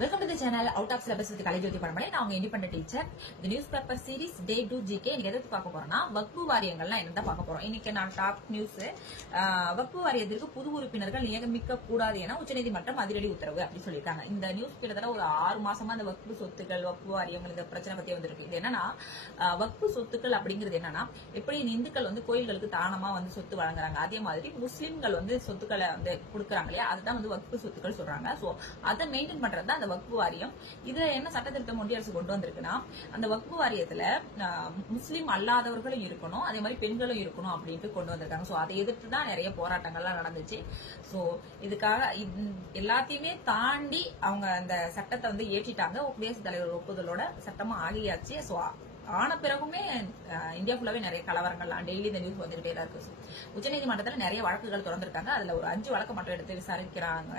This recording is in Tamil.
Welcome to the channel out of syllabus with Kalaijothi Paramparai. நான் உங்க இண்டிபெண்டன்ட் டீச்சர். இந்த news paper series day 2 GK இன்னைக்கு எதை பார்க்க போறோம்னா வக்பு வாரியங்கள்லாம் என்னதான் பார்க்க போறோம். இன்னைக்கு நான் டாப் நியூஸ் வக்பு வாரியத்திற்கு புது உறுப்பினர்கள் நியமிக்க கூடாது என உச்சநீதிமன்றம் அதிரடி உத்தரவு அப்படி சொல்லியிருக்காங்க. இந்த நியூஸ் கிட்டத்தட்ட ஒரு 6 மாசமா இந்த வக்பு சொத்துக்கள் வக்பு வாரியங்கள் இந்த பிரச்சனை பத்தி வந்திருக்கு. இது என்னன்னா வக்பு சொத்துக்கள் அப்படிங்கிறது என்னன்னா எப்படி இந்துக்கள் வந்து கோயில்களுக்கு தானமா வந்து சொத்து வழங்குறாங்க, அதே மாதிரி முஸ்லிம்கள் வந்து சொத்துக்களை வந்து கொடுக்குறாங்க இல்லையா, அதுதான் வந்து வக்பு சொத்துக்கள் சொல்றாங்க. சோ அதை மெயின்டைன் பண்றது அந்த வக்பு வாரியம். இது என்ன சட்டத்திருத்தம் ஒன்றிய அரசு கொண்டு வந்திருக்குன்னா அந்த வக்பு வாரியத்துல முஸ்லீம் அல்லாதவர்களும் இருக்கணும், அதே மாதிரி பெண்களும் இருக்கணும் அப்படின்ட்டு கொண்டு வந்திருக்காங்க. சோ அதை எதிர்த்து தான் நிறைய போராட்டங்கள்லாம் நடந்துச்சு. சோ இதுக்காக எல்லாத்தையுமே தாண்டி அவங்க அந்த சட்டத்தை வந்து ஏற்றிட்டாங்க. குடியரசுத் தலைவர் ஒப்புதலோட சட்டமா ஆகியாச்சு. சோ ஆன பிறகுமே இந்தியா ஃபுல்லாவே நிறைய கலவரங்கள்லாம் டெய்லி இந்த நியூஸ் வந்துகிட்டே தான் இருக்கு. உச்சநீதிமன்றத்துல நிறைய வழக்குகள் தொடர்ந்திருக்காங்க. அதுல ஒரு 5 வழக்கு மட்டும் எடுத்து விசாரிக்கிறாங்க.